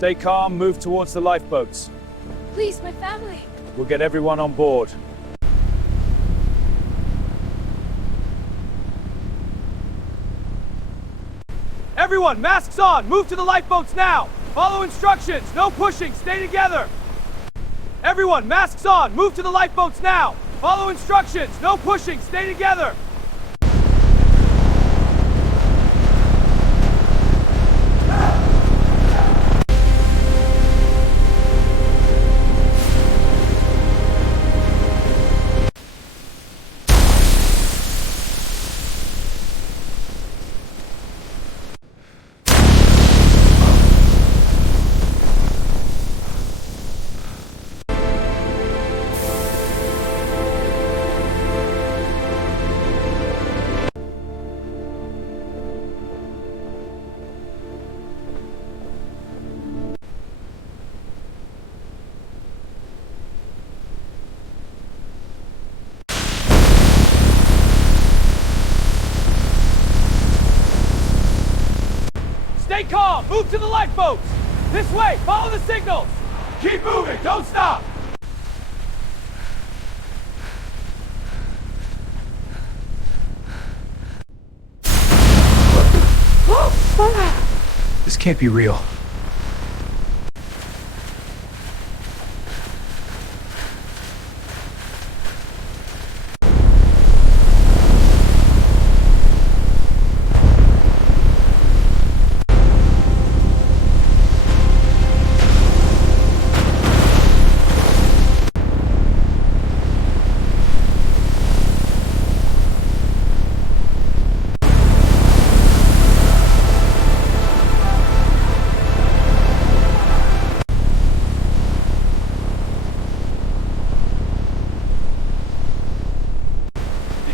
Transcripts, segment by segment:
Stay calm, move towards the lifeboats. Please, my family. We'll get everyone on board. Everyone, masks on! Move to the lifeboats now! Follow instructions! No pushing! Stay together! Everyone, masks on! Move to the lifeboats now! Follow instructions! No pushing! Stay together! Stay calm! Move to the lifeboats! This way! Follow the signals! Keep moving! Don't stop! This can't be real.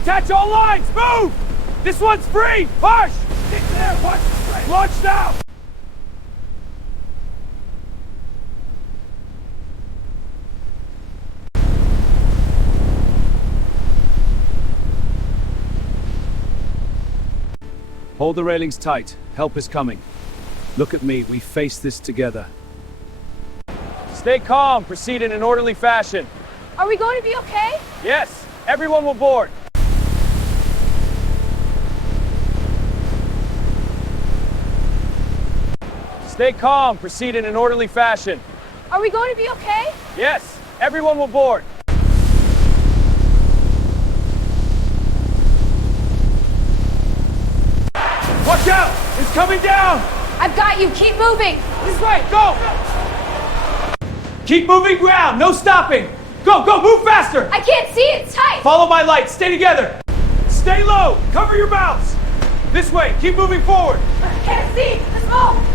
Detach all lines! Move! This one's free! Push! Get there! Watch the straight! Launch now! Hold the railings tight. Help is coming. Look at me. We face this together. Stay calm. Proceed in an orderly fashion. Are we going to be okay? Yes. Everyone will board. Stay calm. Proceed in an orderly fashion. Are we going to be okay? Yes. Everyone will board. Watch out! It's coming down! I've got you. Keep moving. This way, go! Keep moving ground, no stopping! Go, go, move faster! I can't see. It's tight. Follow my light, stay together! Stay low, cover your mouths! This way, keep moving forward! I can't see. Let's move.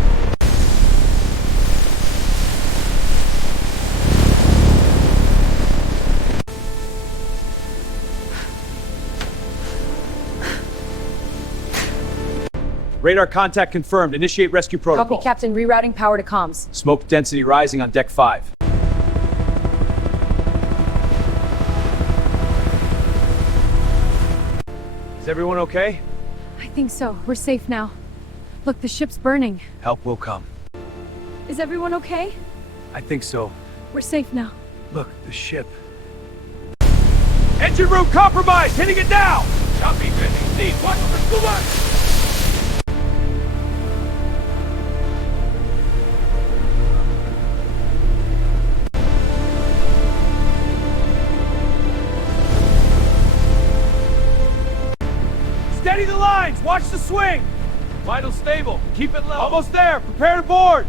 Radar contact confirmed. Initiate rescue protocol. Copy, Captain. Rerouting power to comms. Smoke density rising on deck 5. Is everyone okay? I think so. We're safe now. Look, the ship's burning. Help will come. Is everyone okay? I think so. We're safe now. Look, the ship. Engine room compromised! Hitting it now! Copy, 50. Watch for scuba! Steady the lines! Watch the swing! Vital stable. Keep it low. Almost there. Prepare to board.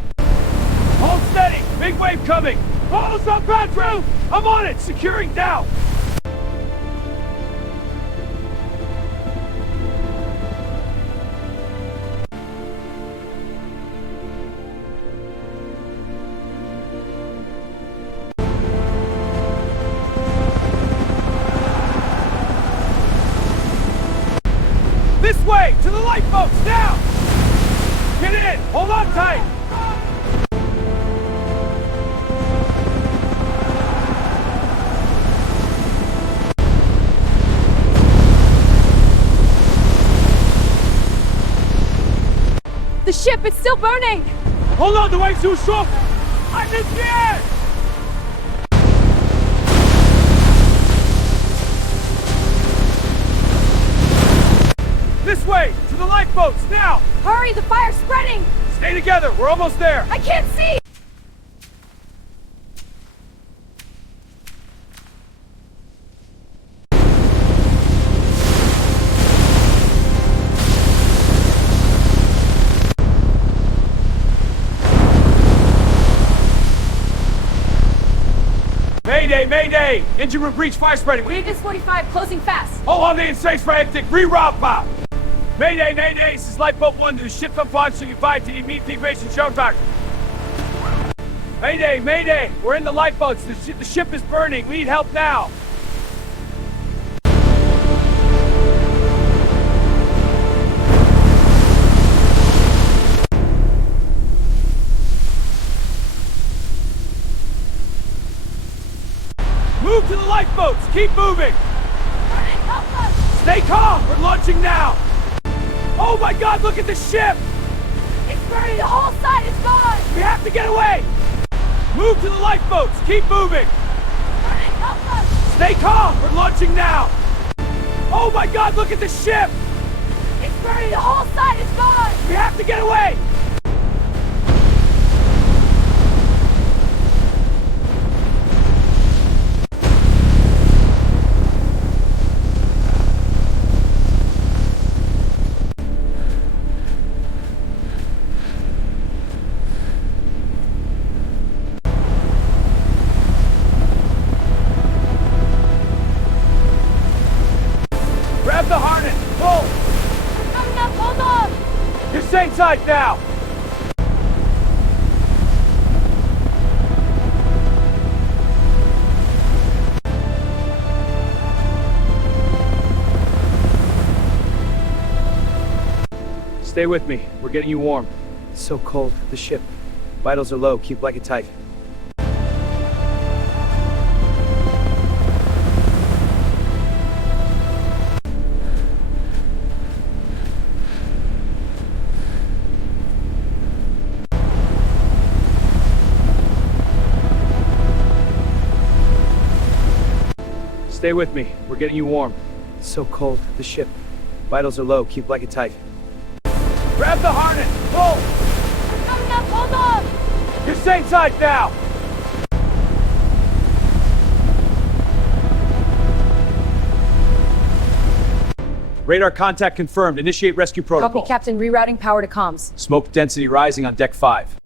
Hold steady. Big wave coming. Almost on Patrick! I'm on it! Securing down! This way! To the lifeboats! Now! Get in! Hold on tight! The ship is still burning. Hold on, the wave's too strong! I'm in the air! This way! To the lifeboats, now! Hurry, the fire's spreading! Stay together, we're almost there! I can't see! Mayday, mayday! Engine room breach, fire spreading! Vegas 45, closing fast. Hold on the inside for hectic, reroute bob! Mayday, mayday, this is Lifeboat 1 to the ship up launching you 5 to the immediate evacuation shown back. Mayday, mayday, we're in the lifeboats, the ship is burning, we need help now! Move to the lifeboats! Keep moving! Help us! Stay calm! We're launching now! Oh my god, look at the ship! It's burning! The whole side is gone! We have to get away! Move to the lifeboats! Keep moving! Help us! Stay calm! We're launching now! Oh my god, look at the ship! It's burning! The whole side is gone! We have to get away! Grab the harness! Pull! We're coming up! Hold on! You're safe side now! Stay with me. We're getting you warm. It's so cold. The ship. Vitals are low. Keep blanket tight. Stay with me. We're getting you warm. It's so cold. The ship. Vitals are low. Keep blanket tight. Grab the harness! Pull! We're coming up! Hold on! You're safe side now! Radar contact confirmed. Initiate rescue protocol. Copy, Captain. Rerouting power to comms. Smoke density rising on deck 5.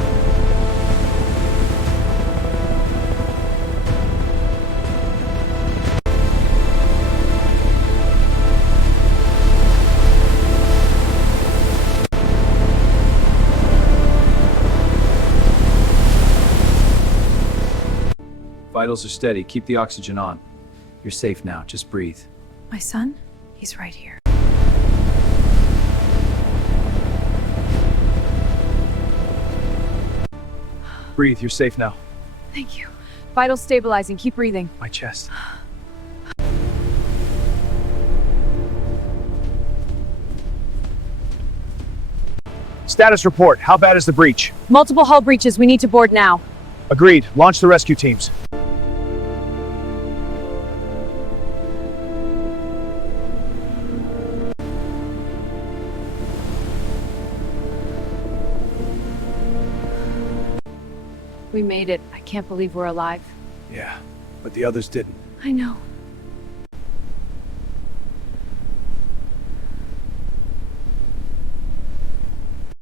Vitals are steady. Keep the oxygen on. You're safe now. Just breathe. My son? He's right here. Breathe. You're safe now. Thank you. Vitals stabilizing. Keep breathing. My chest. Status report. How bad is the breach? Multiple hull breaches. We need to board now. Agreed. Launch the rescue teams. We made it. I can't believe we're alive. Yeah, but the others didn't. I know.